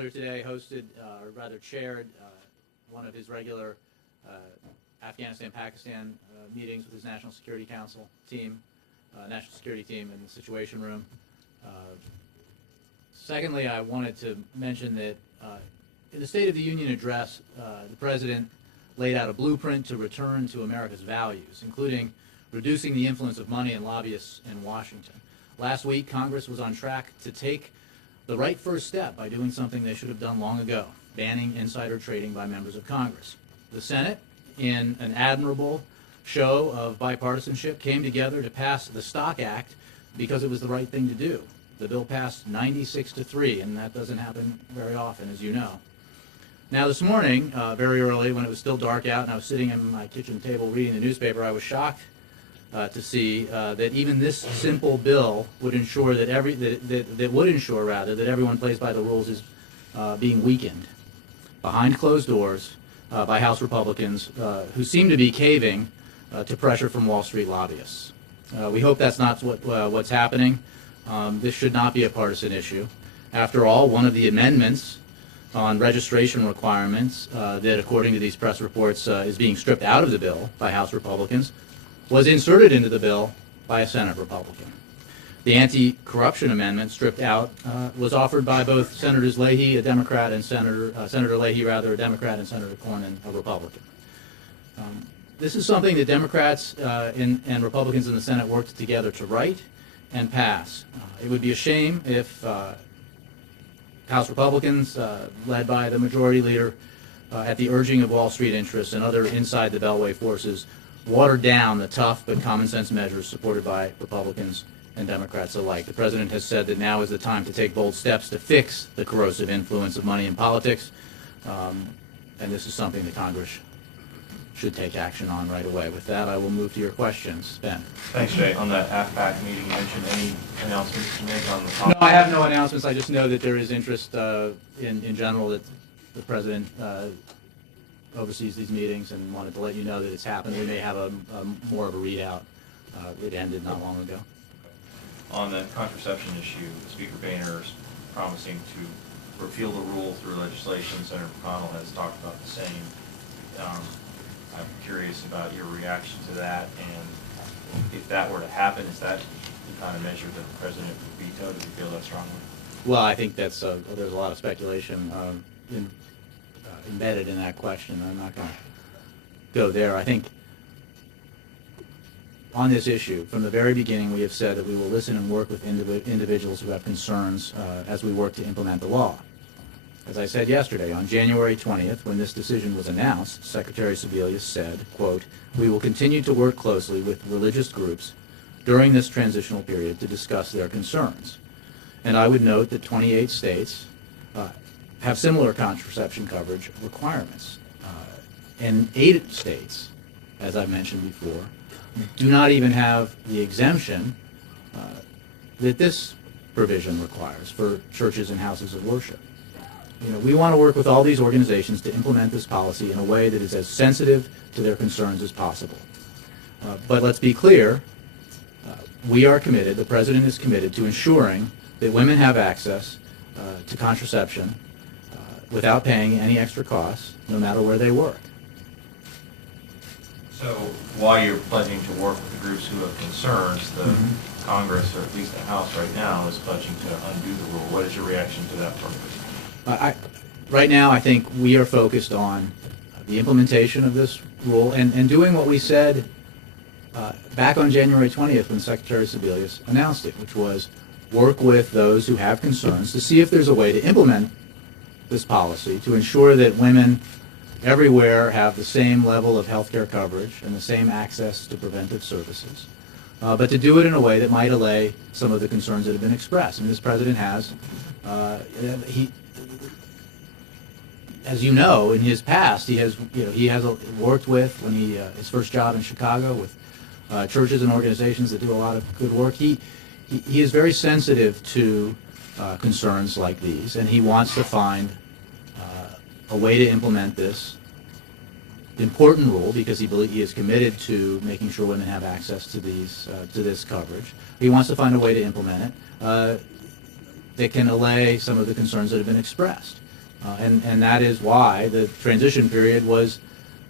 earlier today hosted, or rather chaired, one of his regular Afghanistan-Pakistan meetings with his National Security Council team, National Security team in the Situation Room. Secondly, I wanted to mention that in the State of the Union address, the President laid out a blueprint to return to America's values, including reducing the influence of money and lobbyists in Washington. Last week, Congress was on track to take the right first step by doing something they should have done long ago, banning insider trading by members of Congress. The Senate, in an admirable show of bipartisanship, came together to pass the Stock Act because it was the right thing to do. The bill passed 96-3, and that doesn't happen very often, as you know. Now, this morning, very early, when it was still dark out and I was sitting at my kitchen table reading the newspaper, I was shocked to see that even this simple bill would ensure that that everyone plays by the rules is being weakened behind closed doors by House Republicans who seem to be caving to pressure from Wall Street lobbyists. We hope that's not what's happening. This should not be a partisan issue. After all, one of the amendments on registration requirements that, according to these press reports, is being stripped out of the bill by House Republicans was inserted into the bill by a Senate Republican. The anti-corruption amendment stripped out was offered by both Senators Leahy, a Democrat, and Senator Leahy, rather, a Democrat, and Senator Cornyn, a Republican. This is something that Democrats and Republicans in the Senate worked together to write and pass. It would be a shame if House Republicans, led by the majority leader, at the urging of Wall Street interests and other inside the Beltway forces, watered down the tough but common sense measures supported by Republicans and Democrats alike. The President has said that now is the time to take bold steps to fix the corrosive influence of money in politics, and this is something that Congress should take action on right away. With that, I will move to your questions. Ben. Thanks, Jay. On that AFPAC meeting, you mentioned any announcements to make on the topic? No, I have no announcements. I just know that there is interest in general that the President oversees these meetings and wanted to let you know that it's happened. We may have a more of a readout. It ended not long ago. On the contraception issue, Speaker Boehner is promising to repeal the rule through legislation. Senator McConnell has talked about the same. I'm curious about your reaction to that, and if that were to happen, is that the kind of measure that the President would veto? Do you feel that strongly? Well, I think that's there's a lot of speculation embedded in that question. I'm not going to go there. I think on this issue, from the very beginning, we have said that we will listen and work with individuals who have concerns as we work to implement the law. As I said yesterday, on January 20th, when this decision was announced, Secretary Sebelius said, quote, "We will continue to work closely with religious groups during this transitional period to discuss their concerns." And I would note that 28 states have similar contraception coverage requirements. And 8 states, as I mentioned before, do not even have the exemption that this provision requires for churches and houses of worship. You know, we want to work with all these organizations to implement this policy in a way that is as sensitive to their concerns as possible. But let's be clear, we are committed, the President is committed to ensuring that women have access to contraception without paying any extra costs, no matter where they work. So while you're pledging to work with the groups who have concerns, the Congress, or at least the House right now, is pledging to undo the rule. What is your reaction to that purpose? Right now, I think we are focused on the implementation of this rule and doing what we said back on January 20th when Secretary Sebelius announced it, which was work with those who have concerns to see if there's a way to implement this policy to ensure that women everywhere have the same level of health care coverage and the same access to preventive services, but to do it in a way that might allay some of the concerns that have been expressed. And this President has, as you know, in his past, he has worked with, when his first job in Chicago, with churches and organizations that do a lot of good work. He is very sensitive to concerns like these, and he wants to find a way to implement this important rule, because he is committed to making sure women have access to this coverage. He wants to find a way to implement it that can allay some of the concerns that have been expressed. And that is why the transition period was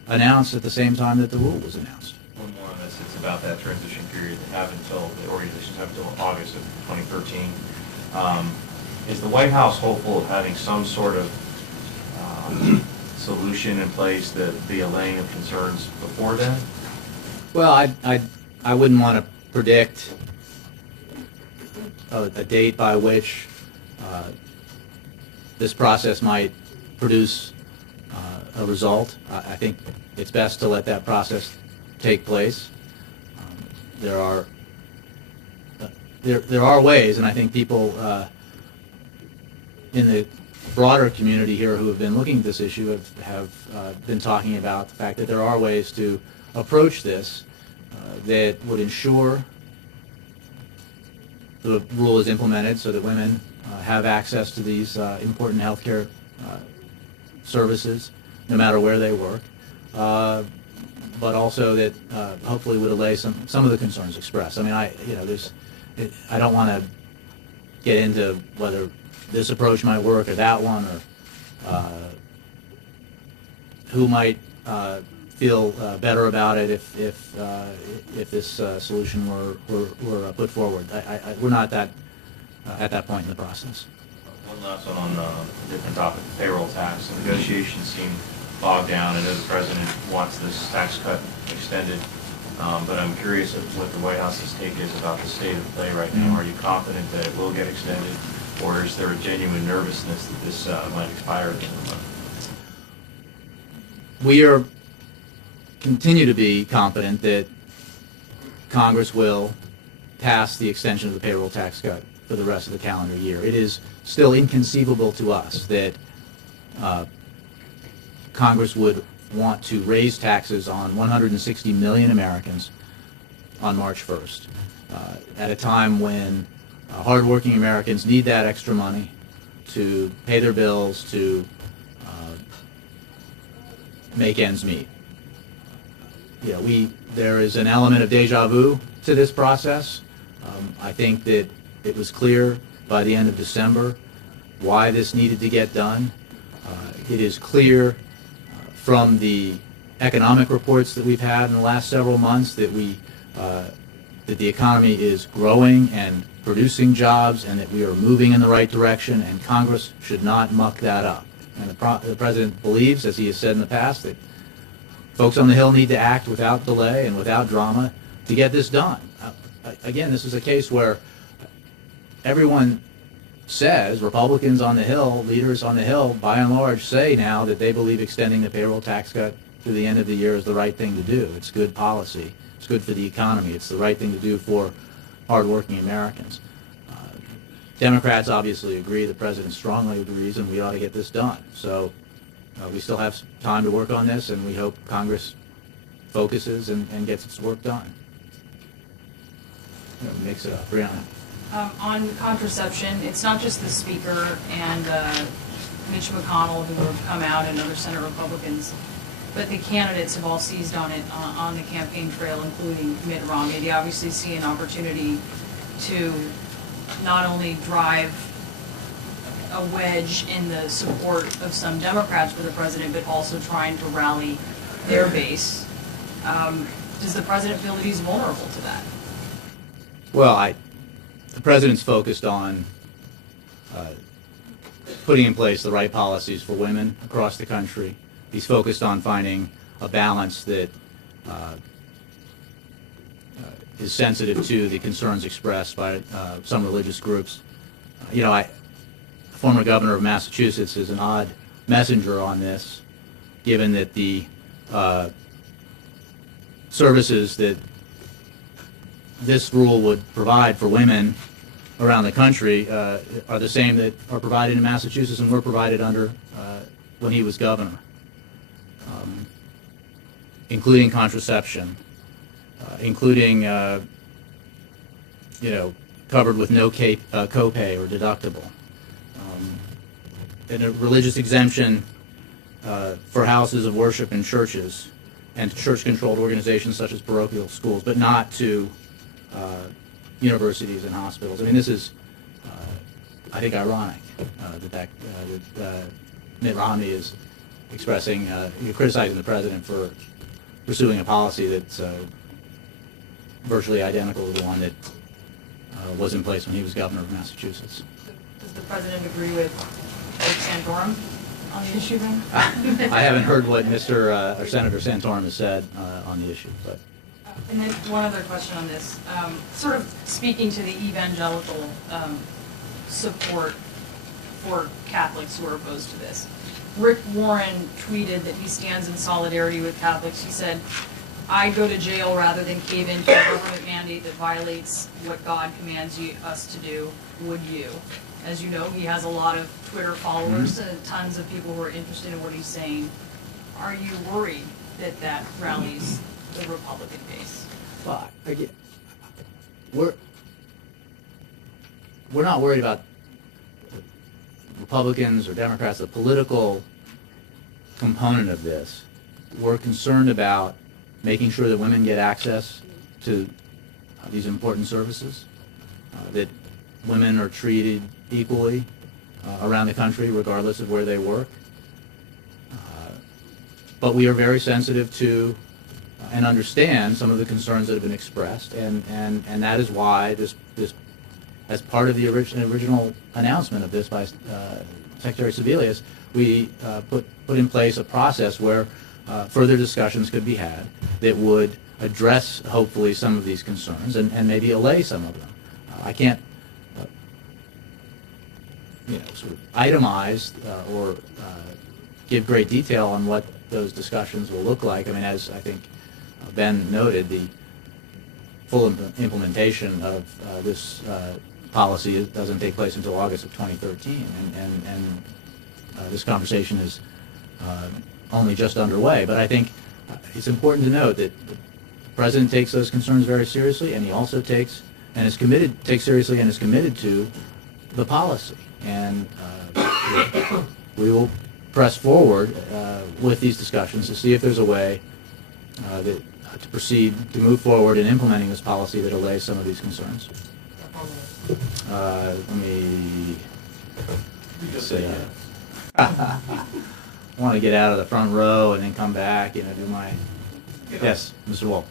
announced at the same time that the rule was announced. One more on this, it's about that transition period. They have until, the organizations have until August of 2013. Is the White House hopeful of having some sort of solution in place that be allaying of concerns before then? Well, I wouldn't want to predict a date by which this process might produce a result. I think it's best to let that process take place. There are ways, and I think people in the broader community here who have been looking at this issue have been talking about the fact that there are ways to approach this that would ensure the rule is implemented so that women have access to these important health care services no matter where they work, but also that hopefully would allay some of the concerns expressed. I mean, I don't want to get into whether this approach might work or that one, or who might feel better about it if this solution were put forward. We're not at that point in the process. One last one on a different topic, payroll tax. The negotiations seem bogged down. I know the president wants this tax cut extended, but I'm curious of what the White House's take is about the state of play right now. Are you confident that it will get extended, or is there a genuine nervousness that this might expire at the end of the month? We continue to be confident that Congress will pass the extension of the payroll tax cut for the rest of the calendar year. It is still inconceivable to us that Congress would want to raise taxes on 160 million Americans on March 1st, at a time when hardworking Americans need that extra money to pay their bills, to make ends meet. There is an element of deja vu to this process. I think that it was clear by the end of December why this needed to get done. It is clear from the economic reports that we've had in the last several months that that the economy is growing and producing jobs, and that we are moving in the right direction, and Congress should not muck that up. And the President believes, as he has said in the past, that folks on the Hill need to act without delay and without drama to get this done. Again, this is a case where everyone says, Republicans on the Hill, leaders on the Hill, by and large, say now that they believe extending the payroll tax cut to the end of the year is the right thing to do. It's good policy. It's good for the economy. It's the right thing to do for hardworking Americans. Democrats obviously agree. The President strongly agrees, and we ought to get this done. So we still have some time to work on this, and we hope Congress focuses and gets its work done. Mix it up. Brianna. On contraception, it's not just the Speaker and Mitch McConnell who have come out, and other Senate Republicans, but the candidates have all seized on it on the campaign trail, including Mitt Romney. They obviously see an opportunity to not only drive a wedge in the support of some Democrats for the president, but also trying to rally their base. Does the president feel that he's vulnerable to that? Well, the President's focused on putting in place the right policies for women across the country. He's focused on finding a balance that is sensitive to the concerns expressed by some religious groups. The former governor of Massachusetts is an odd messenger on this, given that the services that this rule would provide for women around the country are the same that are provided in Massachusetts and were provided under when he was governor, including contraception, including covered with no copay or deductible, and a religious exemption for houses of worship and churches and church-controlled organizations such as parochial schools, but not to universities and hospitals. I mean, this is, I think, ironic that Mitt Romney is expressing, criticizing the president for pursuing a policy that's virtually identical to the one that was in place when he was governor of Massachusetts. Does the president agree with Santorum on the issue then? I haven't heard what or Senator Santorum has said on the issue, but. And then one other question on this, sort of speaking to the evangelical support for Catholics who are opposed to this. Rick Warren tweeted that he stands in solidarity with Catholics. He said, "I go to jail rather than cave into a government mandate that violates what God commands us to do. Would you?" As you know, he has a lot of Twitter followers and tons of people who are interested in what he's saying. Are you worried that that rallies the Republican base? Well, again, we're not worried about Republicans or Democrats, the political component of this. We're concerned about making sure that women get access to these important services, that women are treated equally around the country regardless of where they work. But we are very sensitive to and understand some of the concerns that have been expressed, and that is why this as part of the original announcement of this by Secretary Sebelius, we put in place a process where further discussions could be had that would address, hopefully, some of these concerns and maybe allay some of them. I can't sort of itemize or give great detail on what those discussions will look like. I mean, as I think Ben noted, the full implementation of this policy doesn't take place until August of 2013, and this conversation is only just underway. But I think it's important to note that the President takes those concerns very seriously, and he also takes seriously and is committed to the policy. And we will press forward with these discussions to see if there's a way to proceed, to move forward in implementing this policy that allays some of these concerns. Let me say, I want to get out of the front row and then come back, do my, yes, Mr. Wolf.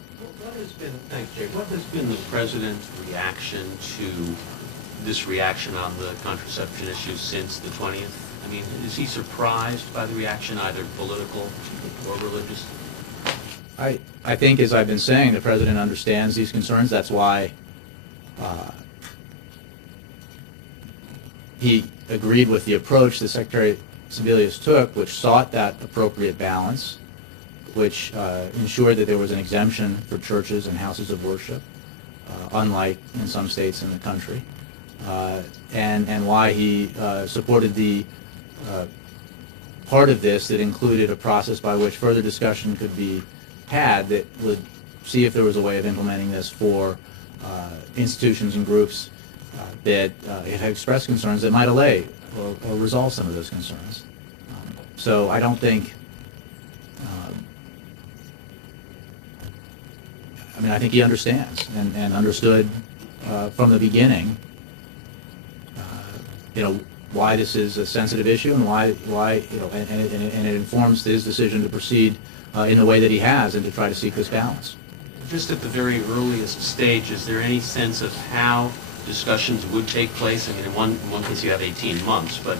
Thanks, Jay. What has been the president's reaction to this reaction on the contraception issue since the 20th? I mean, is he surprised by the reaction, either political or religious? I think, as I've been saying, the president understands these concerns. That's why he agreed with the approach that Secretary Sebelius took, which sought that appropriate balance, which ensured that there was an exemption for churches and houses of worship, unlike in some states in the country, and why he supported the part of this that included a process by which further discussion could be had that would see if there was a way of implementing this for institutions and groups that had expressed concerns that might allay or resolve some of those concerns. So I don't think, I think he understands and understood from the beginning, why this is a sensitive issue and why and it informs his decision to proceed in the way that he has and to try to seek this balance. Just at the very earliest stage, is there any sense of how discussions would take place? I mean, in one case you have 18 months, but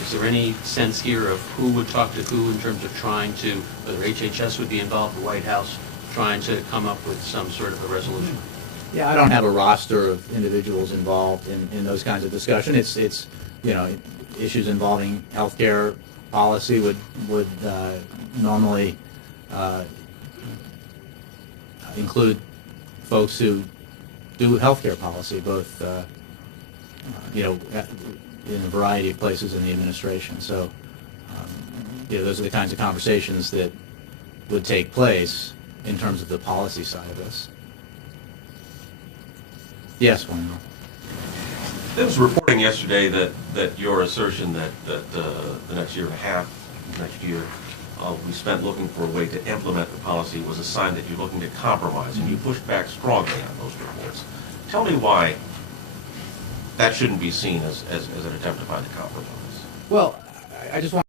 is there any sense here of who would talk to who in terms of trying to, whether HHS would be involved, the White House, trying to come up with some sort of a resolution? Yeah, I don't have a roster of individuals involved in those kinds of discussion. It's issues involving healthcare policy would normally include folks who do healthcare policy, both in a variety of places in the administration. So those are the kinds of conversations that would take place in terms of the policy side of this. Yes, one more. There was reporting yesterday that your assertion that the next year and a half, next year, we spent looking for a way to implement the policy was a sign that you're looking to compromise, and you pushed back strongly on those reports. Tell me why that shouldn't be seen as an attempt to find a compromise. Well, I just want